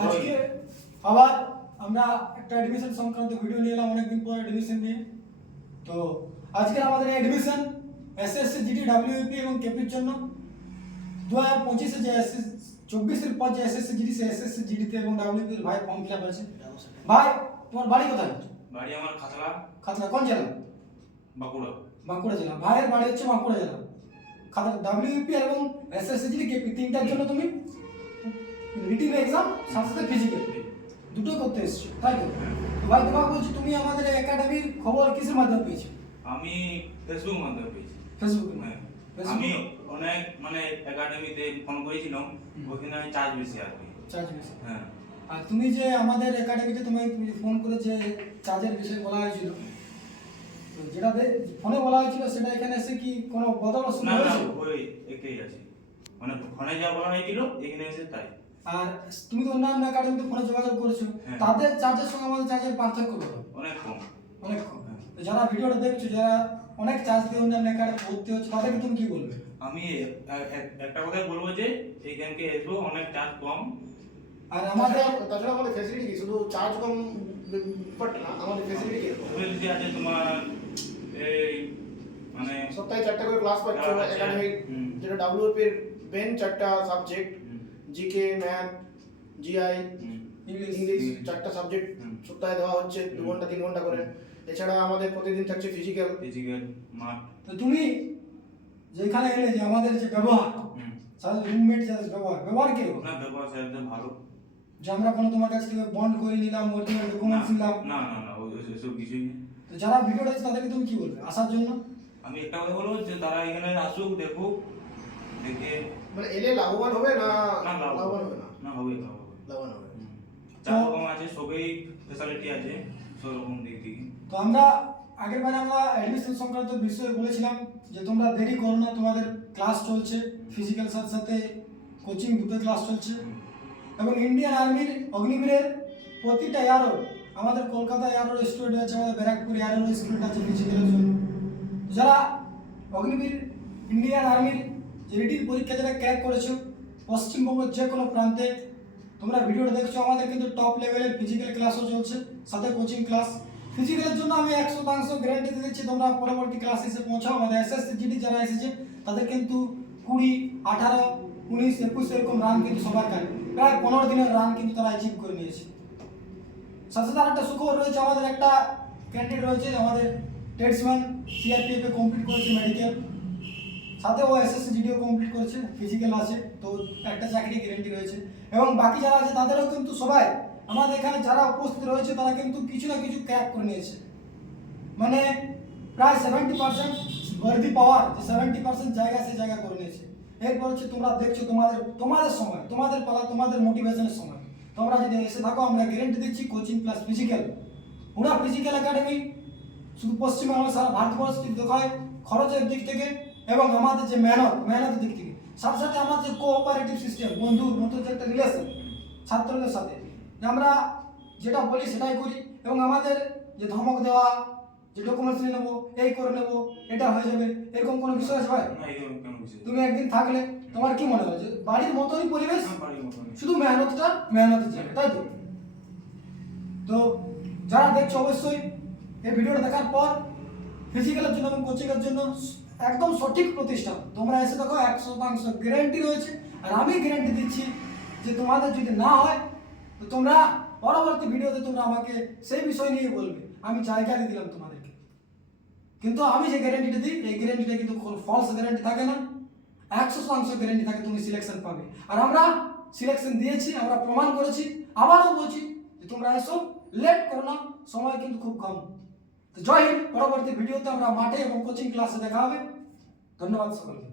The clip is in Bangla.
আজকে আবার আমরা একটা অ্যাডমিশন সংক্রান্ত ভিডিও নিয়ে এলাম অনেকদিন পর অ্যাডমিশন নিয়ে। তো আজকে আমাদের অ্যাডমিশন এসএসসি জিডি ডাব্লিউপি এবং কেপির জন্য 2025 যে এসএসসি 24 এর পর যে এসএসসি জিডি সে এসএসসি জিডিতে এবং ডাব্লিউপি ভাই ফর্ম ফিল আপ আছে। ভাই তোমার বাড়ি কোথায়? বাড়ি আমার খাতড়া। খাতড়া কোন জেলা? বাঁকুড়া। বাঁকুড়া জেলা। ভাইয়ের বাড়ি হচ্ছে বাঁকুড়া জেলা। খাতড়া ডাব্লিউপি এবং এসএসসি জিডি কেপি তিনটার জন্য তুমি রিটিন এক্সাম সাথে সাথে ফিজিক্যাল দুটো করতে এসেছো, তাই তো? ভাই তোমাকে বলছি, তুমি আমাদের একাডেমির খবর কিসের মাধ্যমে পেয়েছো? আমি ফেসবুক মাধ্যমে পেয়েছি। ফেসবুকে? হ্যাঁ। আমি অনেক একাডেমিতে ফোন করেছিলাম, ওখানে চার্জ বেশি আর কি। চার্জ বেশি? হ্যাঁ। আর তুমি যে আমাদের একাডেমিতে তুমি ফোন করে যে চার্জের বিষয়ে বলা হয়েছিল, তো যেটা ফোনে বলা হয়েছিল সেটা এখানে এসে কি কোনো বদল না হয়েছে? ওই একই আছে, মানে ফোনে যা বলা হয়েছিল এখানে এসে তাই। আর তুমি তো অন্যান্য একাডেমিতে ফোনে যোগাযোগ করেছো, তাদের চার্জের সঙ্গে আমাদের চার্জের পার্থক্য কত? অনেক কম। অনেক কম। তো যারা ভিডিওটা দেখছো, যারা অনেক চার্জ দিয়ে অন্যান্য একাডেমি ভর্তি হচ্ছে, তাদেরকে তুমি কি বলবে? আমি একটা কথাই বলবো যে এইখানকে এসবো, অনেক চার্জ কম। আর আমাদের তাছাড়া আমাদের ফ্যাসিলিটি কি, শুধু চার্জ কম ব্যাপারটা না, আমাদের ফ্যাসিলিটি কি ফ্যাসিলিটি আছে তোমার, এই মানে সপ্তাহে 4টা করে ক্লাস পাচ্ছ একাডেমিক, যেটা ডাব্লিউপি এর মেন 4টা subject, GK, math, GI, English 4টা সাবজেক্ট সপ্তাহে দেওয়া হচ্ছে 2 ঘন্টা 3 ঘন্টা করে। এছাড়া আমাদের প্রতিদিন থাকছে ফিজিক্যাল মাঠ। তো তুমি যেখানে এলে যে আমাদের যে ব্যবহার, সাধারণ রুমমেট যে ব্যবহার কি হবে? না, ব্যবহার একদম ভালো। যে আমরা কোনো তোমার কাছ থেকে বন্ড করে নিলাম, অরিজিনাল ডকুমেন্টস নিলাম? না না না, ওইসব কিছুই নেই। তো যারা ভিডিও দেখছে তাদেরকে তুমি কি বলবে আসার জন্য? আমি একটা কথা বলবো যে তারা এখানে আসুক, দেখুক, দেখে মানে এলে লাভবান হবে না? না, লাভবান হবে না? না, হবে। লাভবান হবে। যা রকম আছে সবই ফ্যাসিলিটি আছে সব রকম দিক থেকে। তো আমরা আগের বারে আমরা অ্যাডমিশন সংক্রান্ত বিষয়ে বলেছিলাম যে তোমরা দেরি করো না, তোমাদের ক্লাস চলছে, ফিজিক্যাল সাথে সাথে কোচিং দুটো ক্লাস চলছে। এবং ইন্ডিয়ান আর্মির অগ্নিবীরের প্রতিটা এয়ারও, আমাদের কলকাতা এয়ারও স্টুডেন্ট আছে, আমাদের ব্যারাকপুর এয়ারও স্টুডেন্ট আছে ফিজিক্যালের জন্য। যারা অগ্নিবীর ইন্ডিয়ান আর্মির যে রিটিন পরীক্ষা যারা ক্র্যাক করেছো, পশ্চিমবঙ্গের যে কোনো প্রান্তে তোমরা ভিডিওটা দেখছো, আমাদের কিন্তু টপ লেভেলের ফিজিক্যাল ক্লাসও চলছে, সাথে কোচিং ক্লাস। ফিজিক্যালের জন্য আমি 100% গ্যারান্টি দিয়ে দিচ্ছি, তোমরা পরবর্তী ক্লাসে এসে পৌঁছাও। আমাদের এসএসসি জিডি যারা এসেছে তাদের কিন্তু 20, 18, 19, 21 এরকম রান কিন্তু সবার কাছে, প্রায় 15 দিনের রান কিন্তু তারা অ্যাচিভ করে নিয়েছে। সাথে সাথে আরেকটা সুখবর রয়েছে, আমাদের একটা ক্যান্ডিডেট রয়েছে আমাদের টেটসম্যান, সিআরপিএফে কমপ্লিট করেছে মেডিকেল, সাথে ও এসএসসি জিডিও কমপ্লিট করেছে, ফিজিক্যাল আছে, তো একটা চাকরি গ্যারান্টি রয়েছে। এবং বাকি যারা আছে তাদেরও কিন্তু সবাই, আমাদের এখানে যারা উপস্থিত রয়েছে তারা কিন্তু কিছু না কিছু ক্র্যাক করে নিয়েছে, মানে প্রায় 70% বর্দি পাওয়ার, যে 70% জায়গা সে জায়গা করে নিয়েছে। এরপর হচ্ছে তোমরা দেখছো তোমাদের সময়, তোমাদের পালা, তোমাদের মোটিভেশনের সময়। তোমরা যদি এসে থাকো, আমরা গ্যারান্টি দিচ্ছি কোচিং প্লাস ফিজিক্যাল, পুরো ফিজিক্যাল একাডেমি শুধু পশ্চিমবঙ্গ, সারা ভারতবর্ষ দেখায় খরচের দিক থেকে এবং আমাদের যে মেহনতের দিক থেকে, সাথে সাথে আমাদের যে কোঅপারেটিভ সিস্টেম, বন্ধুর মতো যে একটা রিলেশন ছাত্রদের সাথে, যে আমরা যেটা বলি সেটাই করি। এবং আমাদের যে ধমক দেওয়া, যে ডকুমেন্টস নিয়ে নেবো, এই করে নেবো, এটা হয়ে যাবে, এরকম কোনো বিষয় আছে ভাই? না, এরকম কোনো কিছু তুমি একদিন থাকলে তোমার কি মনে হয় যে বাড়ির মতোই পরিবেশ, না, বাড়ির মতন। শুধু মেহনতের জায়গা, তাই তো? তো যারা দেখছো অবশ্যই এই ভিডিওটা দেখার পর ফিজিক্যালের জন্য এবং কোচিংয়ের জন্য একদম সঠিক প্রতিষ্ঠান তোমরা এসে দেখো, 100% গ্যারান্টি রয়েছে। আর আমি গ্যারান্টি দিচ্ছি যে তোমাদের যদি না হয় তো তোমরা পরবর্তী ভিডিওতে তোমরা আমাকে সেই বিষয় নিয়ে বলবে, আমি জায়গা দিয়ে দিলাম তোমাদেরকে। কিন্তু আমি যে গ্যারান্টিটা দিই, এই গ্যারান্টিটা কিন্তু ফলস গ্যারান্টি থাকে না, 100% গ্যারান্টি থাকে তুমি সিলেকশন পাবে। আর আমরা সিলেকশন দিয়েছি, আমরা প্রমাণ করেছি। আবারও বলছি যে তোমরা এসো, লেট করো না, সময় কিন্তু খুব কম। তো জয় হিন্দ। পরবর্তী ভিডিওতে আমরা মাঠে এবং কোচিং ক্লাসে দেখা হবে। ধন্যবাদ সকলকে।